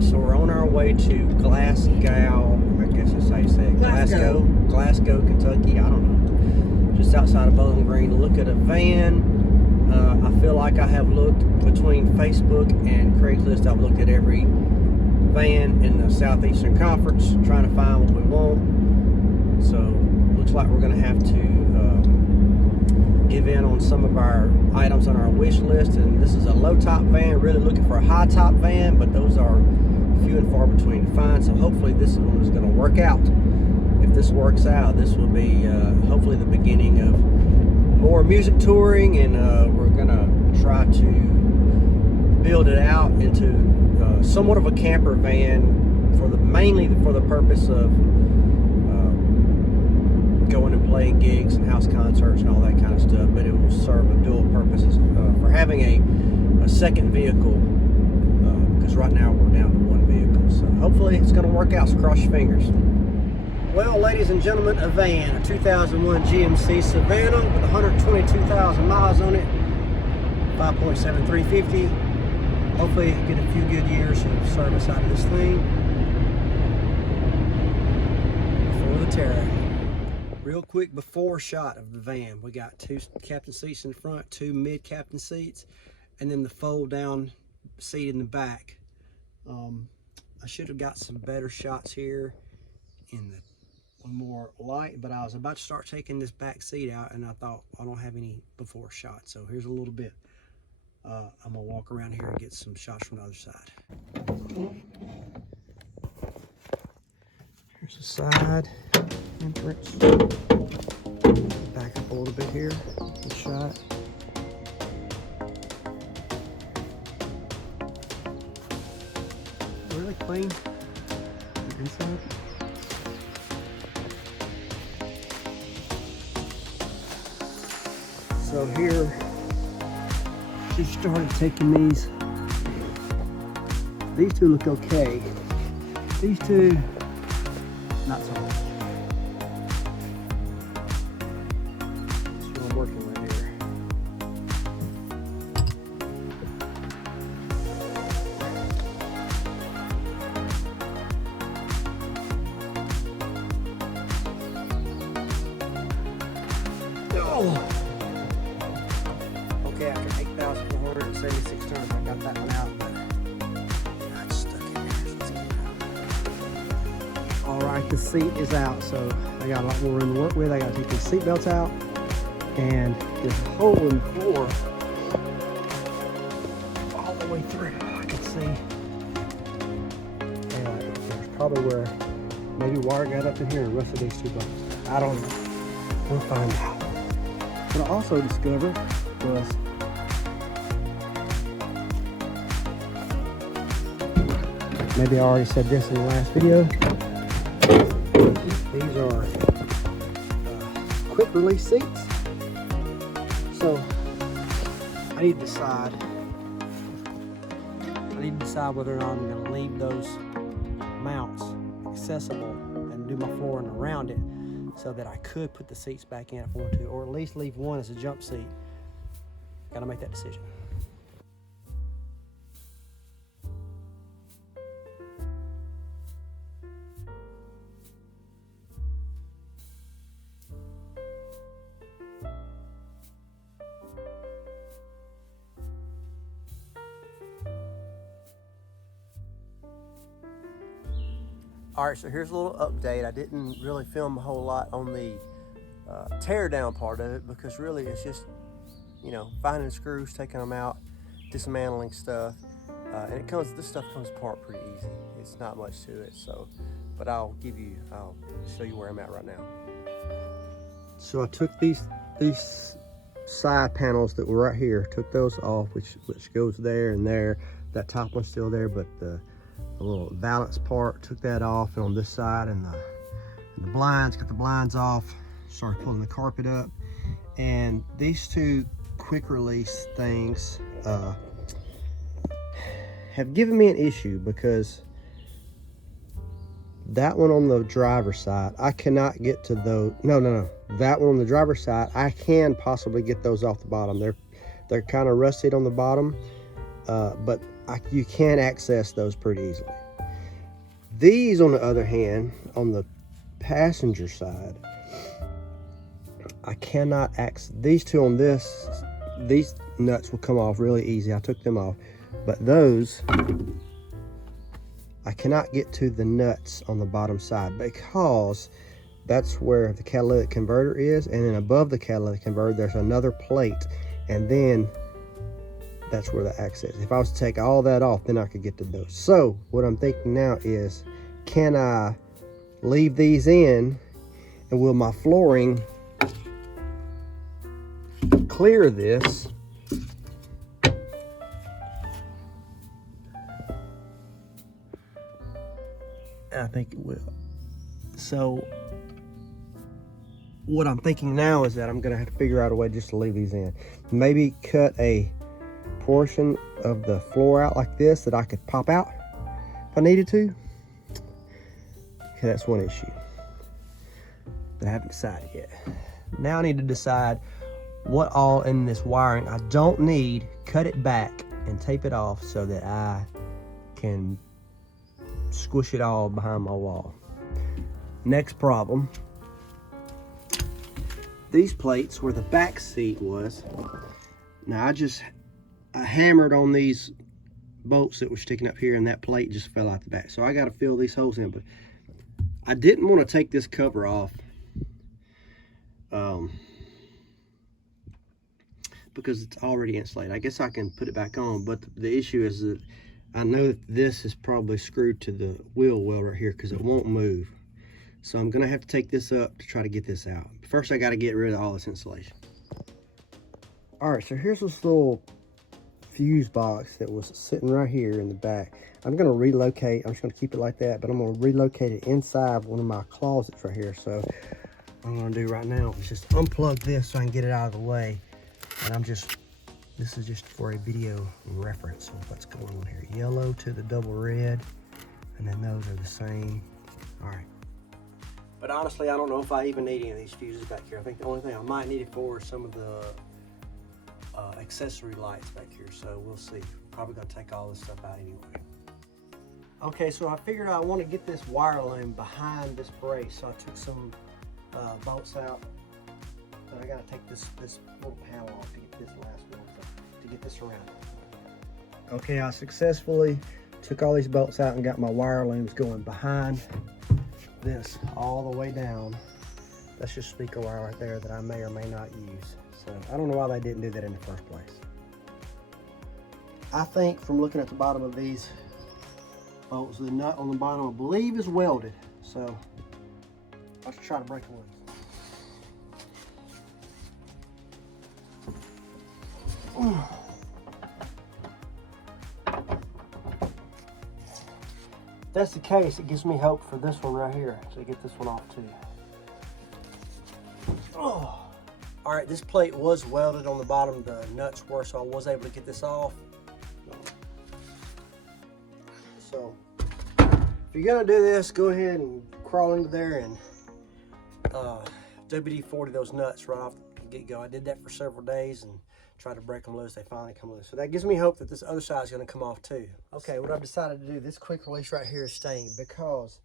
right, so we're on our way to Glasgow, I guess that's how you say it. Glasgow, Kentucky, I don't know. Just outside of Bowling Green to look at a van. I feel like I have looked between Facebook and Craigslist. I've looked at every van in the Southeastern Conference trying to find what we want. So looks like we're going to have to give in on some of our items on our wish list. And this is a low top van, really looking for a high top van, but those are few and far between to find. So hopefully this one is going to work out. If this works out, this will be hopefully the beginning of more music touring, and we're gonna try to build it out into somewhat of a camper van mainly for the purpose of going and playing gigs and house concerts and all that kind of stuff, but it will serve a dual purposes for having a second vehicle, because right now we're down to one vehicle. So hopefully it's going to work out, so cross your fingers. Well, ladies and gentlemen, a van, a 2001 GMC Savannah with 122,000 miles on it, 5.7350. Hopefully get a few good years of service out of this thing before the tear. Real quick before shot of the van. We got 2 captain seats in the front, 2 mid captain seats, and then the fold down seat in the back. I should have got some better shots here in the more light, but I was about to start taking this back seat out and I thought I don't have any before shots, so here's a little bit. I'm gonna walk around here and get some shots from the other side. Here's the side entrance. Back up a little bit here, good shot. Really clean inside. So here, she started taking these. These 2 look okay. These 2, not so much. That's what I'm working with here. Oh! Okay, after 8,476 turns, I got that one out, but that's stuck in there. All right, the seat is out, so I got a lot more room to work with. I got to take these seat belts out, and there's a hole in the floor all the way through. I can see. And there's probably where maybe wire got up in here and rusted these 2 bolts. I don't know. We'll find out. What I also discovered was maybe I already said this in the last video. These are quick release seats. So I need to decide whether or not I'm going to leave those mounts accessible and do my flooring around it, so that I could put the seats back in if I want to, or at least leave one as a jump seat. Gotta make that decision. All right, so here's a little update. I didn't really film a whole lot on the tear down part of it, because really it's just, you know, finding screws, taking them out, dismantling stuff, and this stuff comes apart pretty easy. It's not much to it. So, but I'll show you where I'm at right now. So I took these side panels that were right here, took those off, which goes there and there. That top one's still there, but the little valance part, took that off, and on this side, and the blinds, got the blinds off, started pulling the carpet up. And these 2 quick release things have given me an issue, because that one on the driver's side, I cannot get to those. No, that one on the driver's side, I can possibly get those off the bottom. They're kind of rusted on the bottom, but you can access those pretty easily. These, on the other hand, on the passenger side, I cannot access these two on this. These nuts will come off really easy. I took them off, but those I cannot get to the nuts on the bottom side because that's where the catalytic converter is, and then above the catalytic converter there's another plate, and then that's where the access. If I was to take all that off, then I could get to those. So what I'm thinking now is, can I leave these in, and will my flooring clear this? I think it will. So what I'm thinking now is that I'm gonna have to figure out a way just to leave these in. Maybe cut a portion of the floor out like this that I could pop out if I needed to. Okay, that's one issue that I haven't decided yet. Now I need to decide what all in this wiring I don't need, cut it back and tape it off so that I can squish it all behind my wall. Next problem, these plates where the back seat was, now I hammered on these bolts that were sticking up here, and that plate just fell out the back. So I got to fill these holes in, but I didn't want to take this cover off because it's already insulated. I guess I can put it back on, but the issue is that I know that this is probably screwed to the wheel well right here because it won't move. So I'm gonna have to take this up to try to get this out. First I got to get rid of all this insulation. All right, so here's this little fuse box that was sitting right here in the back. I'm gonna relocate. I'm just gonna keep it like that, but I'm gonna relocate it inside one of my closets right here. So what I'm gonna do right now is just unplug this so I can get it out of the way. And this is just for a video reference of what's going on here. Yellow to the double red, and then those are the same. All right. But honestly, I don't know if I even need any of these fuses back here. I think the only thing I might need it for is some of the accessory lights back here. So we'll see. Probably gonna take all this stuff out anyway. Okay, so I figured I want to get this wire loom behind this brace. So I took some bolts out. But I gotta take this little panel off to get this last one, to get this around. Okay, I successfully took all these bolts out and got my wire looms going behind this all the way down. That's just speaker wire right there that I may or may not use. So I don't know why they didn't do that in the first place. I think from looking at the bottom of these bolts, the nut on the bottom I believe is welded. So I'll try to break it loose. If that's the case, it gives me hope for this one right here to get this one off too. Oh. All right, this plate was welded on the bottom, the nuts were, so I was able to get this off. So if you're gonna do this, go ahead and crawl into there and WD-40 those nuts right off the get-go. I did that for several days and tried to break them loose. They finally come loose. So that gives me hope that this other side is going to come off too. Okay, what I've decided to do, this quick release right here is staying, because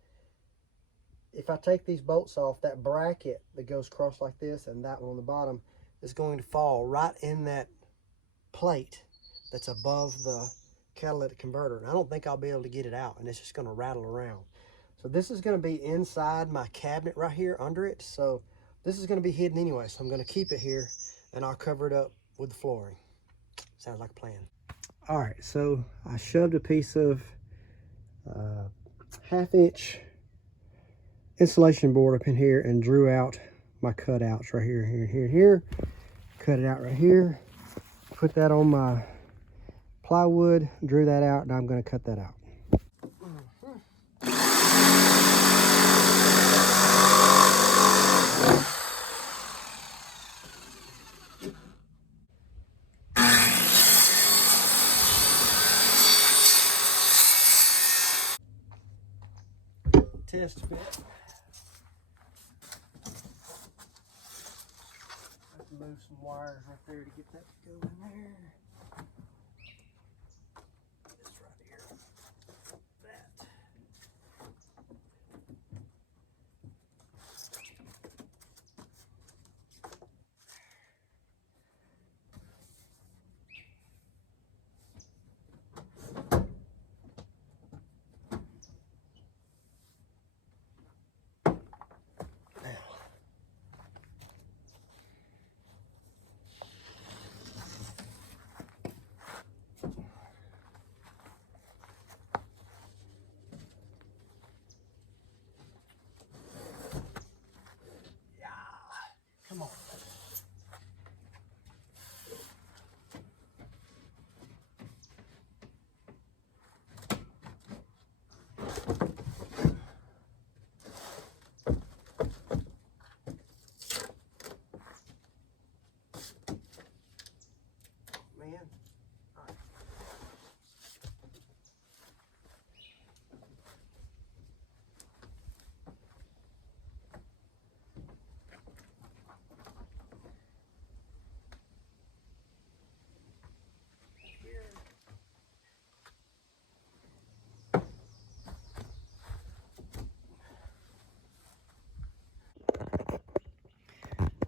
if I take these bolts off, that bracket that goes across like this and that one on the bottom is going to fall right in that plate that's above the catalytic converter. And I don't think I'll be able to get it out, and it's just going to rattle around. So this is going to be inside my cabinet right here under it. So this is going to be hidden anyway. So I'm going to keep it here and I'll cover it up with the flooring. Sounds like a plan. All right, so I shoved a piece of 1/2-inch insulation board up in here and drew out my cutouts right here, here. Cut it out right here. Put that on my plywood, drew that out, and I'm going to cut that out. Test fit. I have to move some wires right there to get that to go in there. This right here. That.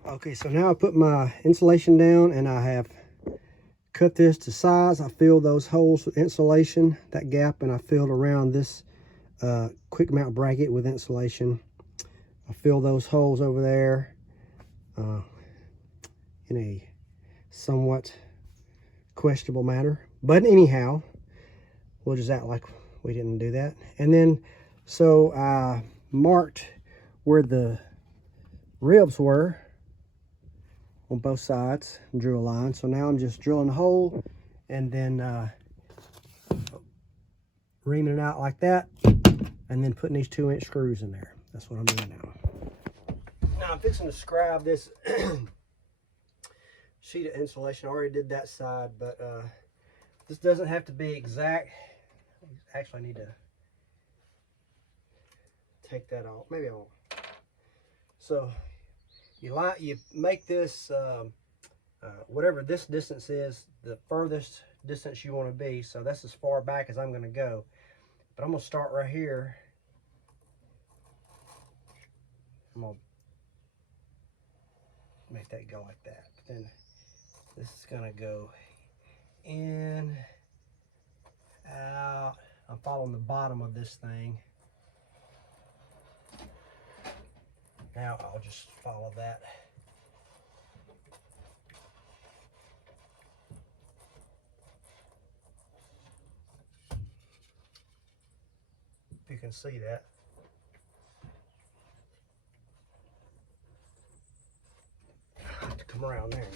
Okay, so now I put my insulation down and I have cut this to size. I filled those holes with insulation, that gap, and I filled around this quick mount bracket with insulation. I filled those holes over there in a somewhat questionable manner. But anyhow, we'll just act like we didn't do that. And then, so I marked where the ribs were on both sides and drew a line. So now I'm just drilling a hole and then reaming it out like that, and then putting these 2-inch screws in there. That's what I'm doing now. Now I'm fixing to scribe this sheet of insulation. I already did that side, but this doesn't have to be exact. Actually, I need to take that off. Maybe I won't. So you make this whatever this distance is, the furthest distance you want to be. So that's as far back as I'm going to go. But I'm going to start right here. I'm going to make that go like that. But then this is going to go in, out. I'm following the bottom of this thing. Now I'll just follow that. If you can see that. I have to come around there.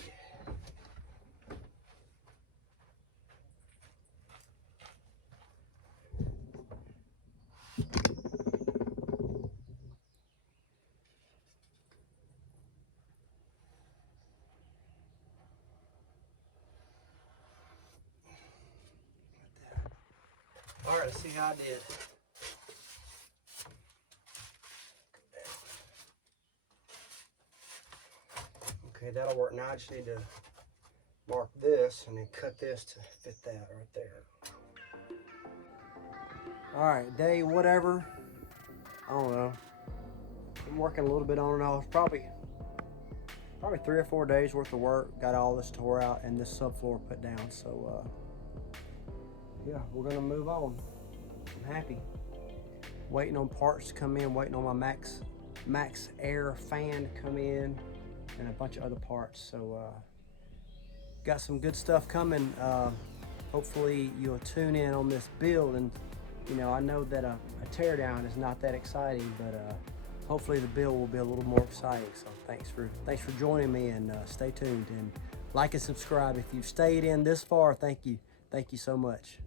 All right, let's see how I did. Okay, that'll work. Now I just need to mark this and then cut this to fit that right there. All right, day whatever. I don't know. I'm working a little bit on and off. Probably 3 or 4 days worth of work. Got all this tore out and this subfloor put down. So yeah, we're gonna move on. I'm happy. Waiting on parts to come in, waiting on my Max Air fan to come in, and a bunch of other parts. So got some good stuff coming. Hopefully you'll tune in on this build. And you know, I know that a teardown is not that exciting, but hopefully the build will be a little more exciting. So thanks for joining me, and stay tuned and like and subscribe. If you've stayed in this far, thank you so much.